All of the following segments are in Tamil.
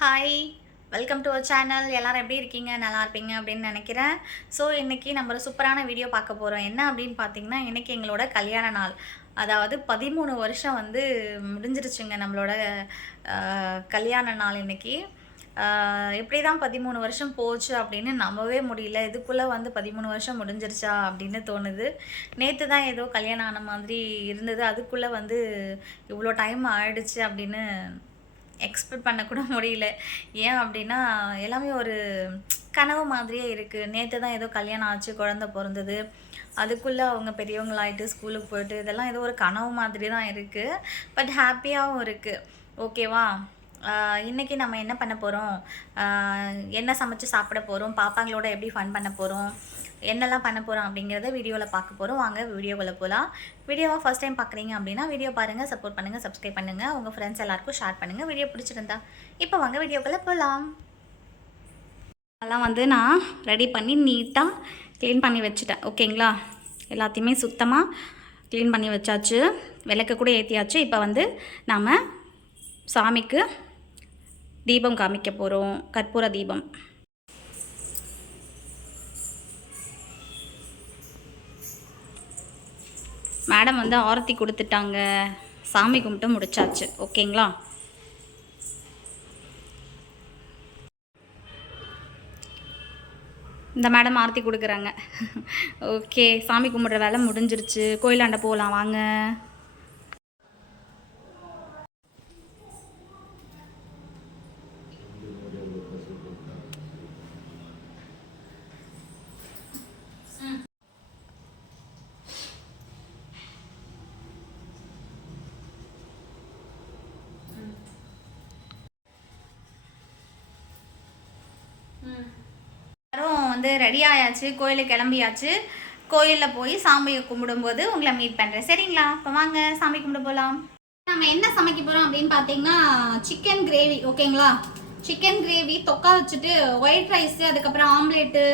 Hi welcome to our channel எல்லோரும் எப்படி இருக்கீங்க? நல்லா இருப்பீங்க அப்படின்னு நினைக்கிறேன். ஸோ இன்றைக்கி நம்ம ஒரு சூப்பரான வீடியோ பார்க்க போகிறோம் என்ன அப்படின்னு பார்த்தீங்கன்னா இன்றைக்கி எங்களோட கல்யாண நாள். அதாவது பதிமூணு வருஷம் வந்து முடிஞ்சிருச்சுங்க நம்மளோட கல்யாண நாள் இன்றைக்கி எப்படி தான் பதிமூணு வருஷம் போச்சு அப்படின்னு நம்பவே முடியல. இதுக்குள்ளே வந்து பதிமூணு வருஷம் முடிஞ்சிருச்சா அப்படின்னு தோணுது. நேற்று தான் ஏதோ கல்யாணம் ஆன மாதிரி இருந்தது. அதுக்குள்ளே வந்து இவ்வளோ டைம் ஆயிடுச்சு அப்படின்னு எக்ஸ்பெக்ட் பண்ணக்கூட முடியல. ஏன் அப்படின்னா எல்லாமே ஒரு கனவு மாதிரியே இருக்குது நேற்று தான் ஏதோ கல்யாணம் ஆச்சு குழந்த பிறந்தது. அதுக்குள்ளே அவங்க பெரியவங்களாயிட்டு ஸ்கூலுக்கு போயிட்டு இதெல்லாம் ஏதோ ஒரு கனவு மாதிரி தான் இருக்குது பட் ஹாப்பியாகவும் இருக்குது ஓகேவா இன்றைக்கி நம்ம என்ன பண்ண போகிறோம் என்ன சமைச்சு சாப்பிட போகிறோம் பாப்பாங்களோட எப்படி ஃபன் பண்ண போகிறோம் என்னெல்லாம் பண்ண போகிறோம் அப்படிங்கிறத வீடியோவில் பார்க்க போகிறோம் வாங்க வீடியோக்குள்ளே போகலாம் வீடியோவை ஃபஸ்ட் டைம் பார்க்குறீங்க அப்படின்னா வீடியோ பாருங்கள் சப்போர்ட் பண்ணுங்கள் சப்ஸ்கிரைப் பண்ணுங்கள் உங்கள் ஃப்ரெண்ட்ஸ் எல்லாருக்கும் ஷேர் பண்ணுங்கள் வீடியோ பிடிச்சிருந்தா. இப்போ வாங்க வீடியோக்குள்ளே போகலாம் அதெல்லாம் வந்து நான் ரெடி பண்ணி நீட்டாக க்ளீன் பண்ணி வச்சுட்டேன். ஓகேங்களா எல்லாத்தையுமே சுத்தமாக க்ளீன் பண்ணி வச்சாச்சு. விளக்கு கூட ஏற்றியாச்சு இப்போ வந்து நாம் சாமிக்கு தீபம் காமிக்க போகிறோம் கற்பூர தீபம். மேடம் வந்து ஆரத்தி கொடுத்துட்டாங்க. சாமி கும்பிட்டு முடிச்சாச்சு. ஓகேங்களா? இந்த மேடம் ஆரத்தி கொடுக்குறாங்க. ஓகே சாமி கும்பிட்ற வேலை முடிஞ்சிருச்சு. கோயிலாண்ட போகலாம் வாங்க. எல்லாரும் வந்து ரெடி ஆயாச்சு கோயிலுக்கு கிளம்பியாச்சு. கோயிலில் போய் சாமியை கும்பிடும்போது உங்களை மீட் பண்ணுறேன் சரிங்களா? இப்போ வாங்க சாமி கும்பிட போகலாம் நம்ம என்ன சமைக்க போகிறோம் அப்படின்னு பார்த்தீங்கன்னா சிக்கன் கிரேவி ஓகேங்களா சிக்கன் கிரேவி தொக்கா வச்சுட்டு ஒயிட் ரைஸு அதுக்கப்புறம் ஆம்லேட்டு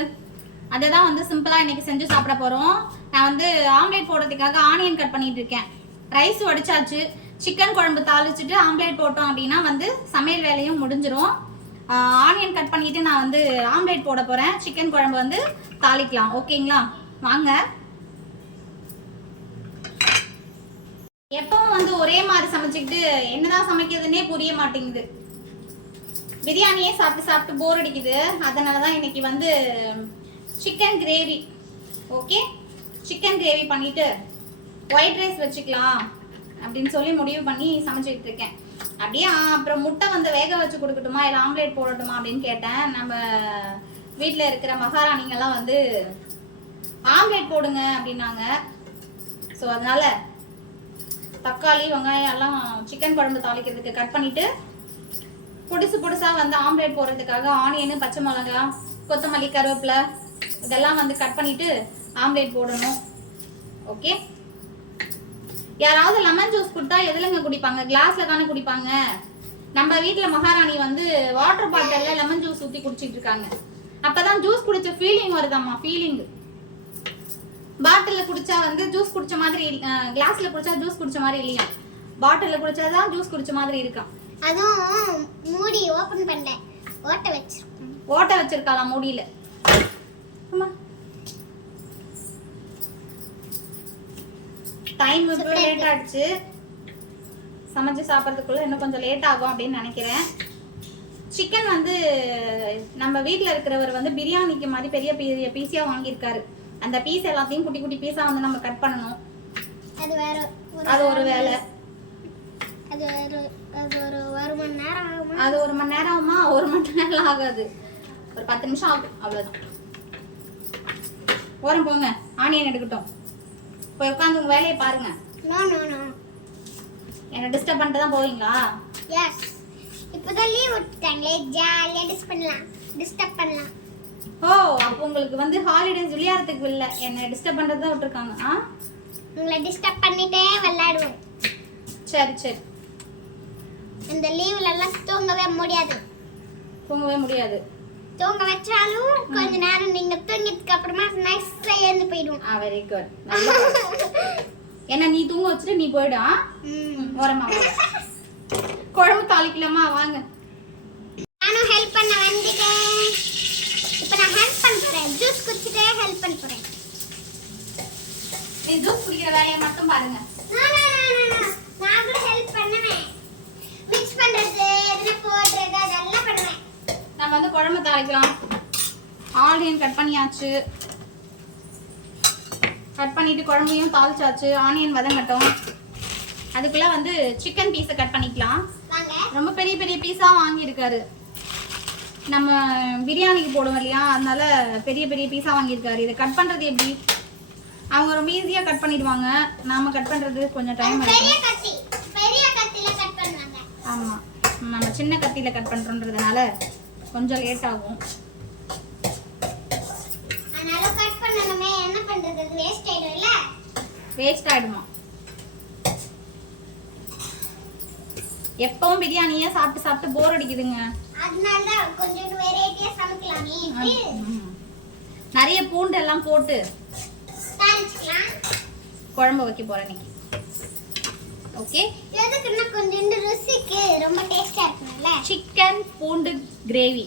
அதை தான் வந்து சிம்பிளாக இன்னைக்கு செஞ்சு சாப்பிட போகிறோம் நான் வந்து ஆம்லேட் போடுறதுக்காக ஆனியன் கட் பண்ணிட்டு இருக்கேன். ரைஸ் உடைச்சாச்சு சிக்கன் குழம்பு தாளிச்சிட்டு ஆம்லேட் போட்டோம் அப்படின்னா வந்து சமையல் வேலையும் முடிஞ்சிடும் ஆனியன் கட் பண்ணிட்டு நான் வந்து ஆம்லேட் போட போகிறேன் சிக்கன் குழம்பு வந்து தாளிக்கலாம். ஓகேங்களா? வாங்க. எப்பவும் வந்து ஒரே மாதிரி சமைச்சுக்கிட்டு என்னதான் சமைக்கிறதுனே புரிய மாட்டேங்குது. பிரியாணியே சாப்பிட்டு சாப்பிட்டு போர் அடிக்குது. அதனால தான் இன்னைக்கு வந்து chicken gravy. Okay? Chicken gravy பண்ணிட்டு ஒயிட் ரைஸ் வச்சுக்கலாம் அப்படின்னு சொல்லி முடிவு பண்ணி சமைச்சிட்டு இருக்கேன். அப்படியே? அப்புறம் முட்டை வந்து வேக வச்சு கொடுக்கட்டுமா? இல்லை ஆம்லேட் போடட்டுமா அப்படின்னு கேட்டேன். நம்ம வீட்டில் இருக்கிற மகாராணிங்கெல்லாம் வந்து ஆம்லேட் போடுங்க அப்படின்னாங்க. ஸோ அதனால தக்காளி வெங்காயம் எல்லாம் சிக்கன் குழம்பு தாளிக்கிறதுக்கு கட் பண்ணிட்டு புடிசு புதுசாக வந்து ஆம்லேட் போடுறதுக்காக ஆனியனு பச்சை மிளகா கொத்தமல்லி கருவேப்பிலை இதெல்லாம் வந்து கட் பண்ணிட்டு ஆம்லேட் போடணும். ஓகே யாராவது லெமன் ஜூஸ் கொடுத்தா எதுலங்க குடிப்பாங்க? கிளாஸ்ல தானே குடிப்பாங்க. நம்ம வீட்ல மகாராணி வந்து வாட்டர் பாட்டில்ல லெமன் ஜூஸ் ஊத்தி குடிச்சிட்டு இருக்காங்க. அப்பதான் ஜூஸ் குடிச்ச ஃபீலிங் வருதாம்மா ஃபீலிங் பாட்டில்ல குடிச்சா வந்து ஜூஸ் குடிச்ச மாதிரி கிளாஸ்ல குடிச்சா ஜூஸ் குடிச்ச மாதிரி இல்லையா? பாட்டில்ல குடிச்சாதான் ஜூஸ் குடிச்ச மாதிரி இருக்காம் அதுவும் மூடி ஓபன் பண்ணல ஓட்ட வச்சிருக்கோம் ஓட்டை வச்சிருக்காளாம் மூடியில. அம்மா டைம் இப்போ லேட் ஆயிடுச்சு சமைச்சு சாப்பிட்றதுக்குள்ள இன்னும் கொஞ்சம் லேட் ஆகும் அப்படின்னு நினைக்கிறேன். சிக்கன் வந்து நம்ம வீட்டில் இருக்கிறவர் வந்து பிரியாணிக்கு மாதிரி பெரிய பெரிய பீஸியாக வாங்கியிருக்காரு. அந்த பீஸ் எல்லாத்தையும் குட்டி குட்டி பீஸாக வந்து நம்ம கட் பண்ணணும். அது வேற அது ஒரு வேலை. அது ஒரு ஒரு மணி நேரம் ஆகுமா? அது ஒரு மணி நேரம் ஆகுமா? ஒரு மணி நேரம் ஆகாது. ஒரு பத்து நிமிஷம் ஆகும். அவ்வளோதான் ஓரம் போங்க. ஆனியன் எடுக்கட்டும். போய் உட்காந்து உங்க வேலையை பாருங்க. நோ நோ நோ என்ன டிஸ்டர்ப் பண்ணிட்டு தான் போவீங்களா? எஸ் இப்போதான் லீவ் விட்டுட்டாங்களே ஜாலியாக டிஸ் பண்ணலாம் டிஸ்டர்ப் பண்ணலாம். ஓ அப்போ உங்களுக்கு வந்து ஹாலிடேஸ் விளையாடுறதுக்கு இல்லை. என்னை டிஸ்டர்ப் பண்ணுறது தான் விட்டுருக்காங்க. ஆ? உங்களை டிஸ்டர்ப் பண்ணிட்டே விளையாடுவோம் சரி சரி. இந்த லீவ்ல எல்லாம் தூங்கவே முடியாது. தூங்கவே முடியாது. தூங்க வச்சாலும் கொஞ்ச நேரம் நீங்க தூங்கினதுக்கு அப்புறமா நைஸா எழுந்து போயிடுவோம் ஆ வெரி குட் என்ன நீ தூங்க வச்சுட்டு நீ போயிடா ம். ஓரமா. குழம்பு தாளிக்கலாமா? வாங்க வந்துட்டேன் இப்போ நான் ஹெல்ப் பண்ண போறேன் ஜூஸ் குடிச்சிட்டே ஹெல்ப் பண்ண போறேன் நீ ஜூஸ் குடிக்கிற வேலையை மட்டும் பாருங்க No, no, no, no, no. நான் கூட ஹெல்ப் பண்ணுவேன் மிக்ஸ் பண்றது எதுனா போடுறது அதெல்லாம் பண்ணுவேன் நம்ம தாளிக்கலாம் ஆனியன் கட் பண்ணியாச்சு. கட் பண்ணிட்டு குழம்பையும் தாளிச்சாச்சு. ஆனியன் வதங்கட்டும். அதுக்குள்ள வந்து சிக்கன் பீஸை கட் பண்ணிக்கலாம். ரொம்ப பெரிய பெரிய பீஸா வாங்கியிருக்காரு. நம்ம பிரியாணிக்கு போடுவோம் இல்லையா? அதனால பெரிய பெரிய பீஸா வாங்கியிருக்காரு. இதை கட் பண்றது எப்படி? அவங்க ரொம்ப ஈஸியா கட் பண்ணிடுவாங்க. நாம கட் பண்றது கொஞ்சம் டைம் அது பெரிய எடுக்கும். கத்தி. பெரிய கத்தில கட் பண்ணுவாங்க. ஆமா. நம்ம சின்ன கத்தியில கட் பண்றோன்றதுனால கொஞ்சம் லேட் ஆகும். அதனால கட் பண்ணணுமே. என்ன பண்றது? வேஸ்ட் ஆயிடும் இல்ல வேஸ்ட் ஆயிடுமா? எப்பவும் பிரியாணியே சாப்பிட்டு சாப்பிட்டு போர் அடிக்குதுங்க. அதனால தான் கொஞ்சம் வெரைட்டியா சமைக்கலாமே. நிறைய பூண்டு எல்லாம் போட்டு குழம்பு வைக்க போறேன் இன்னைக்கு. ஓகே எதுக்குன்னா கொஞ்சம் ருசிக்கு பூண்டு கிரேவி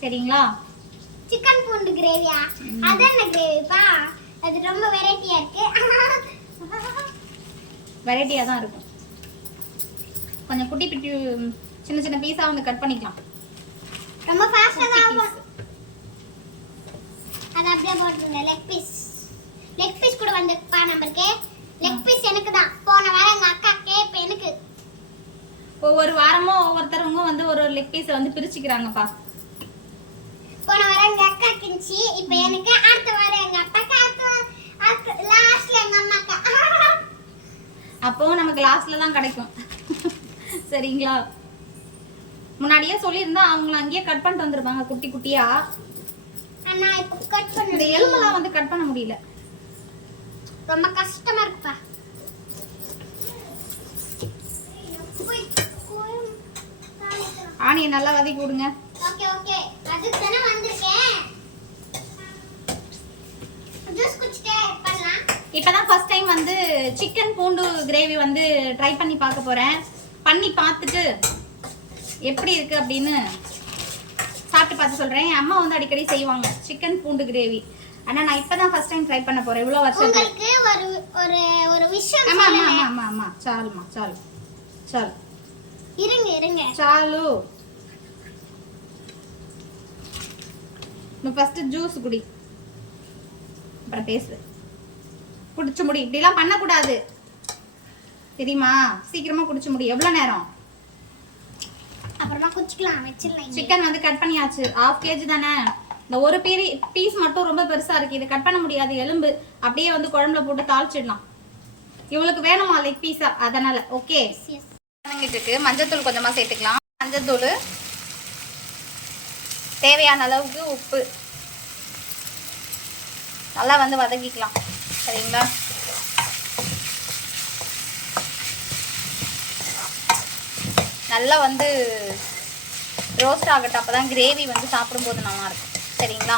சரிங்களா? சிக்கன் பூண்டு கிரேவியா அது என்ன கிரேவிப்பா அது ரொம்ப வெரைட்டியா இருக்கு. வெரைட்டியாக தான் இருக்கும். கொஞ்சம் குட்டி குட்டி சின்ன சின்ன பீஸாக வந்து கட் பண்ணிக்கலாம். ரொம்ப ஃபாஸ்டா தான் ஆகும். அது அப்படியே போட்டுருங்க. லெக் பீஸ் லெக் பீஸ் கூட வந்துப்பா நம்மளுக்கு லெக் பீஸ் எனக்கு தான். போன வாரம் எங்க அக்காக்கே இப்ப எனக்கு. ஒவ்வொரு வாரமும் ஒவ்வொருத்தரவங்க ஒரு லெக் பீஸை வந்து பிரிச்சுக்கிறாங்கப்பா போன வாரம் எங்க அக்காக்கு இருந்துச்சு இப்ப எனக்கு அடுத்த வாரம் எங்க அப்பாக்கு அடுத்த லாஸ்ட்ல எங்க அம்மாக்கு. அப்போவும் நமக்கு லாஸ்ட்ல தான் கிடைக்கும். சரிங்களா? முன்னாடியே சொல்லியிருந்தா அவங்கள அங்கேயே கட் பண்ணிட்டு வந்திருப்பாங்க குட்டி குட்டியா. அண்ணா இப்ப கட் இந்த பண்ணு எலும்பெல்லாம் வந்து கட் பண்ண முடியல. ரொம்ப கஷ்டமா இருக்குப்பா. ஆனியை நல்லா வதக்கி விடுங்க. Okay okay. அதுக்கு தானே வந்திருக்கேன். ஜூஸ் குடிச்சிட்டே பண்ணலாம் இப்பதான் ஃபர்ஸ்ட் டைம் வந்து சிக்கன் பூண்டு கிரேவி வந்து ட்ரை பண்ணி பார்க்க போறேன். பண்ணி பார்த்துட்டு எப்படி இருக்கு அப்படின்னு சாப்பிட்டு பார்த்து சொல்றேன். என் அம்மா வந்து அடிக்கடி செய்வாங்க சிக்கன் பூண்டு கிரேவி ஆனா நான் இப்பதான் ஃபர்ஸ்ட் டைம் ட்ரை பண்ண போறேன். இவ்வளவு வருஷத்துக்கு ஒரு ஒரு ஒரு விஷயம் ஆமா ஆமா சொல்லணும். ஆமா ஆமா ஆமா. சாலுமா சாலு சாலு இருங்க இருங்க. சாலு. ஃபர்ஸ்ட் ஜூஸ் குடி. அப்புறம் பேசு. குடிச்சு முடி. இப்படிலாம் பண்ணக்கூடாது. தெரியுமா? சீக்கிரமா குடிச்சு முடி. எவ்வளோ நேரம்? அப்புறமா குடிச்சுக்கலாம். வச்சிடலாம். சிக்கன் வந்து கட் பண்ணியாச்சு. ஹாஃப் கேஜி தானே. இந்த ஒரு பீரி பீஸ் மட்டும் ரொம்ப பெருசா இருக்கு. இதை கட் பண்ண முடியாது. எலும்பு. அப்படியே வந்து குழம்புல போட்டு தாளிச்சிடலாம். இவளுக்கு வேணுமா லெக் பீஸா அதனால. ஓகே. வதங்கிட்டு இருக்கு மஞ்சத்தூள் கொஞ்சமா சேர்த்துக்கலாம். மஞ்சத்தூள் தேவையான அளவுக்கு உப்பு. நல்லா வந்து வதக்கிக்கலாம். சரிங்களா? நல்லா வந்து ரோஸ்ட் ஆகட்டும். அப்போ தான் கிரேவி வந்து சாப்பிடும்போது நல்லா இருக்கும் சரிங்களா?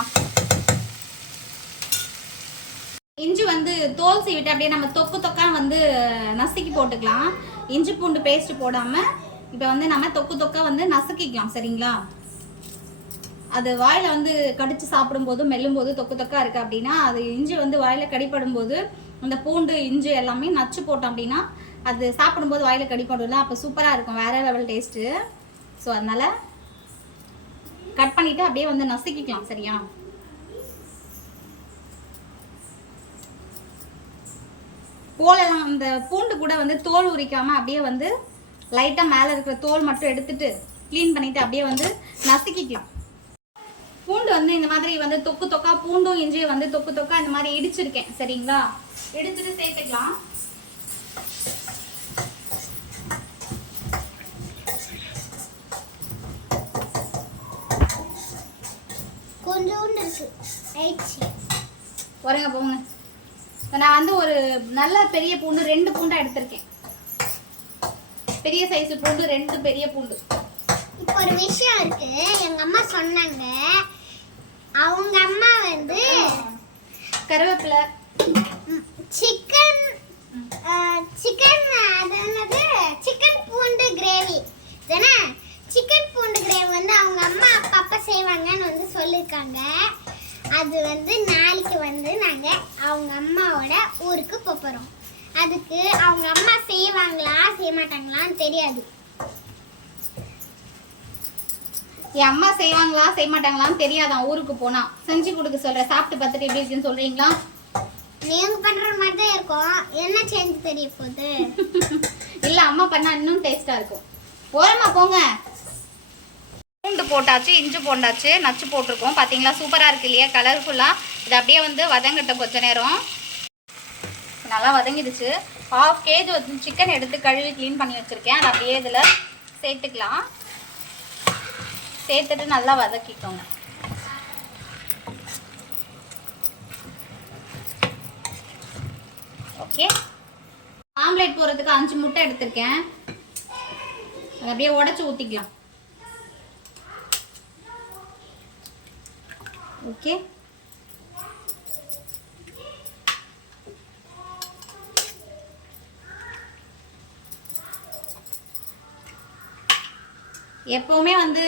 இஞ்சி வந்து தோல் சீவிட்டு அப்படியே நம்ம தொக்கு தொக்கா வந்து நசுக்கி போட்டுக்கலாம். இஞ்சி பூண்டு பேஸ்ட் போடாம இப்போ வந்து நம்ம தொக்கு தொக்கா வந்து நசுக்கிக்கலாம் சரிங்களா? அது வாயில வந்து கடிச்சு சாப்பிடும்போது மெல்லும்போது தொக்கு தொக்கா இருக்கு அப்படின்னா அது இஞ்சி வந்து வாயில கடிப்படும் போது அந்த பூண்டு இஞ்சி எல்லாமே நச்சு போட்டோம் அப்படின்னா அது சாப்பிடும்போது வாயில கடிப்படும்ல அப்போ சூப்பராக இருக்கும் வேற லெவல் டேஸ்ட்டு ஸோ அதனால கட் பண்ணிட்டு அப்படியே வந்து நசுக்கிக்கலாம் சரியா? தோலெல்லாம் அந்த பூண்டு கூட வந்து தோல் உரிக்காம அப்படியே வந்து லைட்டாக மேலே இருக்கிற தோல் மட்டும் எடுத்துட்டு க்ளீன் பண்ணிட்டு அப்படியே வந்து நசுக்கிக்கலாம். பூண்டு வந்து இந்த மாதிரி வந்து தொக்கு தொக்கா பூண்டும் இஞ்சியும் வந்து தொக்கு தொக்கா இந்த மாதிரி இடிச்சிருக்கேன். சரிங்களா? இடிச்சிட்டு சேர்த்துக்கலாம். கொஞ்சோண்டு இருக்கு. வரங்க போங்க நான் வந்து ஒரு நல்ல பெரிய பூண்டு ரெண்டு பூண்டா எடுத்திருக்கேன். பெரிய சைஸ் பூண்டு ரெண்டு பெரிய பூண்டு. இப்போ ஒரு விஷயம் இருக்கு. எங்க அம்மா சொன்னாங்க அவங்க அம்மா வந்து கருவேப்பிலை சிக்கன் சிக்கன் அது என்னது சிக்கன் பூண்டு கிரேவி தானே சிக்கன் பூண்டு கிரேவி வந்து அவங்க அம்மா அப்பா அது வந்து நாளைக்கு வந்து நாங்க அவங்க அம்மாவோட ஊருக்கு போப் போறோம் அதுக்கு அவங்க அம்மா செய்வாங்களா செய்ய மாட்டாங்களான்னு தெரியாது. என் அம்மா செய்வாங்களா செய்ய மாட்டாங்களான்னு தெரியாதான் ஊருக்கு போனா. செஞ்சு கொடுக்க சொல்றேன். சாப்பிட்டு பார்த்துட்டு எப்படி இருக்குன்னு சொல்றீங்களா? நீங்க பண்ற மாதிரி தான் இருக்கும். என்ன சேஞ்ச் தெரிய போகுது? இல்ல அம்மா பண்ணா இன்னும் டேஸ்டா இருக்கும். ஓரமா போங்க. பூண்டு போட்டாச்சு இஞ்சி போண்டாச்சு நச்சு போட்டிருக்கோம். பாத்தீங்களா? சூப்பரா இருக்கு இல்லையா? கலர்ஃபுல்லா இது அப்படியே வந்து வதங்கட்டும் கொஞ்ச நேரம். நல்லா வதங்கிடுச்சு. ஹாஃப் கேஜி வந்து சிக்கன் எடுத்து கழுவி க்ளீன் பண்ணி வச்சுருக்கேன். அதை அப்படியே இதில் சேர்த்துக்கலாம். சேர்த்துட்டு நல்லா வதக்கிக்கோங்க. ஓகே ஆம்லேட் போடுறதுக்கு அஞ்சு முட்டை எடுத்திருக்கேன். அதை அப்படியே உடச்சி ஊற்றிக்கலாம் ஓகே எப்போவுமே வந்து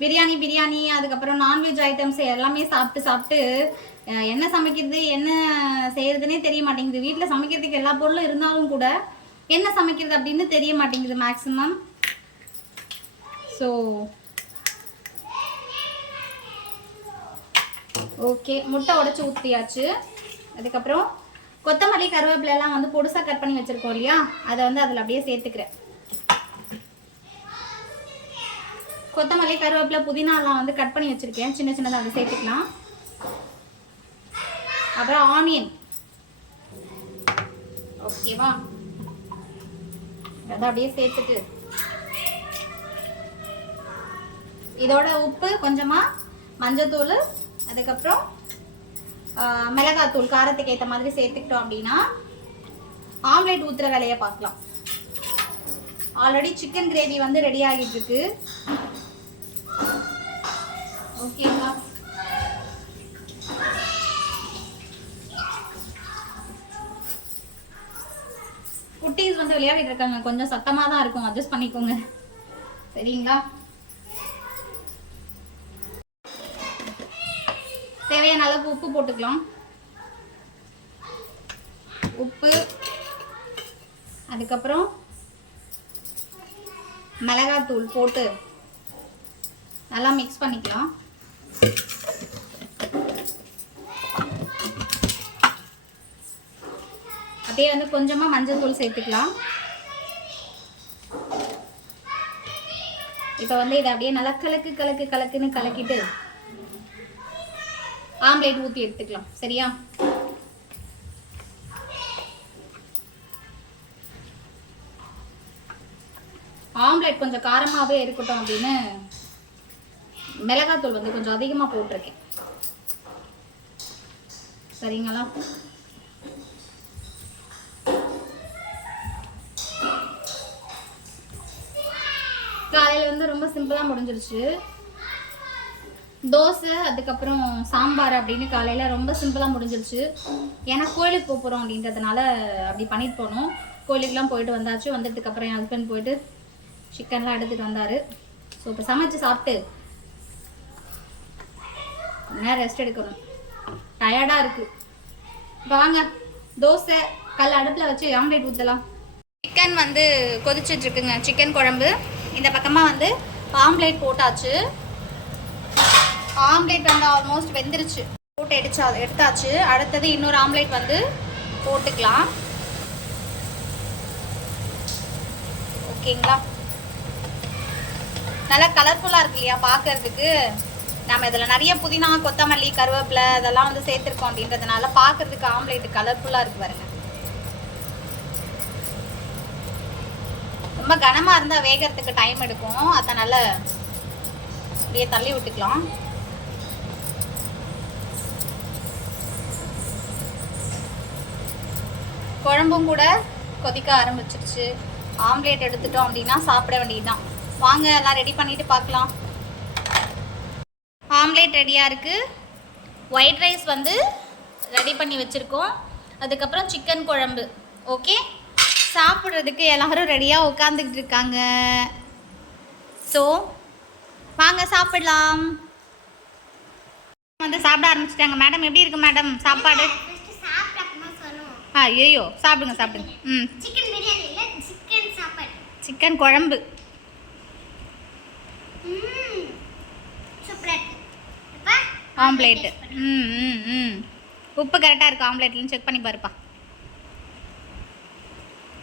பிரியாணி பிரியாணி அதுக்கப்புறம் நான்வெஜ் ஐட்டம்ஸ் எல்லாமே சாப்பிட்டு சாப்பிட்டு என்ன சமைக்கிறது என்ன செய்யறதுனே தெரிய மாட்டேங்குது. வீட்டில் சமைக்கிறதுக்கு எல்லா பொருளும் இருந்தாலும் கூட என்ன சமைக்கிறது அப்படின்னு தெரிய மாட்டேங்குது மேக்ஸிமம் ஸோ ஓகே முட்டை உடச்சி ஊற்றியாச்சு அதுக்கப்புறம் கொத்தமல்லி கருவேப்பிலெல்லாம் வந்து பொடுசாக கட் பண்ணி வச்சுருக்கோம் இல்லையா? அதை வந்து அதில் அப்படியே சேர்த்துக்கிறேன். கொத்தமல்லி கருவேப்பிலை புதினாலாம் வந்து கட் பண்ணி வச்சுருக்கேன். சின்ன சின்னதாக சேர்த்துக்கலாம். அப்புறம் ஆனியன். ஓகேவா அதை அப்படியே சேர்த்துட்டு. இதோட உப்பு கொஞ்சமாக மஞ்சத்தூள் அதுக்கப்புறம் மிளகாத்தூள் காரத்துக்கு ஏற்ற மாதிரி சேர்த்துக்கிட்டோம் அப்படின்னா ஆம்லேட் ஊற்றுற வேலையை பார்க்கலாம். ஆல்ரெடி சிக்கன் கிரேவி வந்து ரெடி ஆகிட்டு இருக்கு. ஓகேங்களா குட்டீஸ் வந்து விளையாடிட்டு இருக்காங்க கொஞ்சம் சத்தமாக தான் இருக்கும். அட்ஜஸ்ட் பண்ணிக்கோங்க. சரிங்களா? தேவையான அளவுக்கு உப்பு போட்டுக்கலாம். உப்பு அதுக்கப்புறம் மிளகாத்தூள் போட்டு நல்லா மிக்ஸ் பண்ணிக்கலாம். அப்படியே வந்து கொஞ்சமாக மஞ்சள் தூள் சேர்த்துக்கலாம். இப்போ வந்து இதை அப்படியே நல்லா கலக்கு கலக்கு கலக்குன்னு கலக்கிட்டு ஆம்லேட் ஊற்றி எடுத்துக்கலாம். சரியா? ஆம்லேட் கொஞ்சம் காரமாகவே இருக்கட்டும் அப்படின்னு மிளகாத்தூள் வந்து கொஞ்சம் அதிகமாக போட்டிருக்கேன். சரிங்களா? காலையில் வந்து ரொம்ப சிம்பிளாக முடிஞ்சிருச்சு. தோசை அதுக்கப்புறம் சாம்பார் அப்படின்னு காலையில் ரொம்ப சிம்பிளாக முடிஞ்சிருச்சு. ஏன்னா கோயிலுக்கு போக போகிறோம் அப்படின்றதுனால அப்படி பண்ணிட்டு போனோம். கோயிலுக்குலாம் போயிட்டு வந்தாச்சு. வந்ததுக்கப்புறம் என் ஹஸ்பண்ட் போயிட்டு சிக்கன்லாம் எடுத்துகிட்டு வந்தார். ஸோ இப்போ சமைச்சு சாப்பிட்டு நேரம் ரெஸ்ட் எடுக்கணும். டயர்டாக இருக்குது இப்போ வாங்க. தோசை கல் அடுப்பில் வச்சு ஆம்லேட் ஊற்றலாம் சிக்கன் வந்து கொதிச்சிட்டு இருக்குங்க. சிக்கன் குழம்பு. இந்த பக்கமாக வந்து ஆம்லேட் போட்டாச்சு. ஆம்லேட் வந்து ஆல்மோஸ்ட் வெந்துருச்சு. போட்டு எடுச்சா எடுத்தாச்சு. அடுத்தது இன்னொரு ஆம்லேட் வந்து போட்டுக்கலாம். ஓகேங்களா? நல்லா கலர்ஃபுல்லாக இருக்கு இல்லையா பார்க்கறதுக்கு? நம்ம இதில் நிறைய புதினா கொத்தமல்லி கருவேப்பிலை இதெல்லாம் வந்து சேர்த்துருக்கோம் அப்படின்றதுனால பார்க்கறதுக்கு ஆம்லேட் கலர்ஃபுல்லாக இருக்கு பாருங்க. ரொம்ப கனமாக இருந்தால் வேகறதுக்கு டைம் எடுக்கும். அதனால அப்படியே தள்ளி விட்டுக்கலாம். குழம்பும் கூட கொதிக்க ஆரம்பிச்சிருச்சு. ஆம்லேட் எடுத்துட்டோம் அப்படின்னா சாப்பிட வேண்டியதுதான். வாங்க எல்லாம் ரெடி பண்ணிட்டு பார்க்கலாம். ஆம்லேட் ரெடியாக இருக்குது ஒயிட் ரைஸ் வந்து ரெடி பண்ணி வச்சுருக்கோம். அதுக்கப்புறம் சிக்கன் குழம்பு. ஓகே சாப்பிட்றதுக்கு எல்லாரும் ரெடியாக உட்காந்துக்கிட்டு இருக்காங்க. ஸோ வாங்க சாப்பிடலாம். வந்து சாப்பிட ஆரம்பிச்சிட்டாங்க. மேடம் எப்படி இருக்கு மேடம் சாப்பாடு? ஆ ஐயோ சாப்பிடுங்க சாப்பிடுங்க. ம். சிக்கன் குழம்பு. ம். சூப்பரா இருக்கு அப்பா ஆம்லேட்டு ம் ம் ம். உப்பு கரெக்டாக இருக்கு ஆம்லேட்லன்னு செக் பண்ணி பாருப்பா.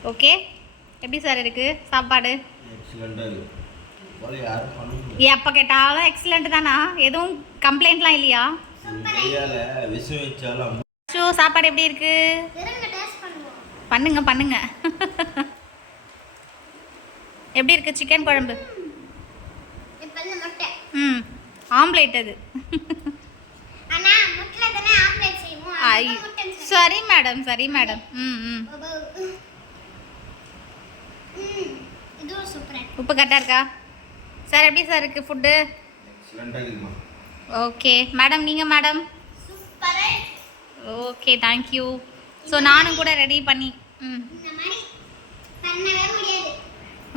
ஓகே? எப்படி சார் சாப்பாடு? இருக்குது முடியாது எப்போ கேட்டாலும் எக்ஸலண்ட் தானா? எதுவும் கம்ப்ளைண்ட்லாம் இல்லையா? ஷோ சாப்பாடு எப்படி இருக்கு? பண்ணுங்க பண்ணுங்க. எப்படி இருக்கு சிக்கன் குழம்பு? ம். ஆம்லேட் அது ஆனா முட்டைல தானே ஆம்லெட் செய்வோம் ஐ அதுக்கு முட்டைன்னு சொல்லுவோம். சரி மேடம் சரி மேடம் ம் சரி மேடம் சரி மேடம் சூப்பரா இருக்கு உப்பு கரெக்டாக இருக்கா? சார் எப்படி சார் இருக்குது ஃபுட்டு ஓகே மேடம் நீங்கள் madam okay thank you so நானும் கூட ரெடி பண்ணி ம். இந்த மாதிரி பண்ணவே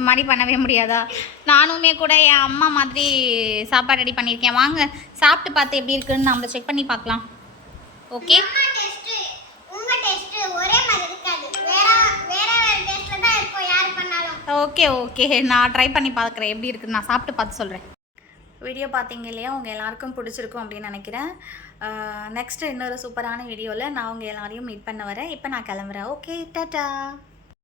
மாதிரி பண்ணவே முடியாதா? நானுமே கூட என் அம்மா மாதிரி சாப்பாடு ரெடி பண்ணியிருக்கேன். வாங்க சாப்பிட்டு பார்த்து எப்படி இருக்குன்னு நம்ம செக் பண்ணி பார்க்கலாம். ஓகே அம்மா டேஸ்ட் உங்க டேஸ்ட் ஒரே மாதிரி இருக்காது. வேற வேற வேற டேஸ்ட்ல தான் இருக்கும் யார் பண்ணாலும். ஓகே ஓகே நான் ட்ரை பண்ணி பார்க்குறேன். எப்படி இருக்குன்னு நான் சாப்பிட்டு பார்த்து சொல்கிறேன் வீடியோ பார்த்தீங்க இல்லையா? உங்கள் எல்லாருக்கும் பிடிச்சிருக்கும் அப்படின்னு நினைக்கிறேன். நெக்ஸ்ட்டு இன்னொரு சூப்பரான வீடியோவில் நான் உங்கள் எல்லாரையும் மீட் பண்ண வரேன். இப்போ நான் கிளம்புறேன். Okay tata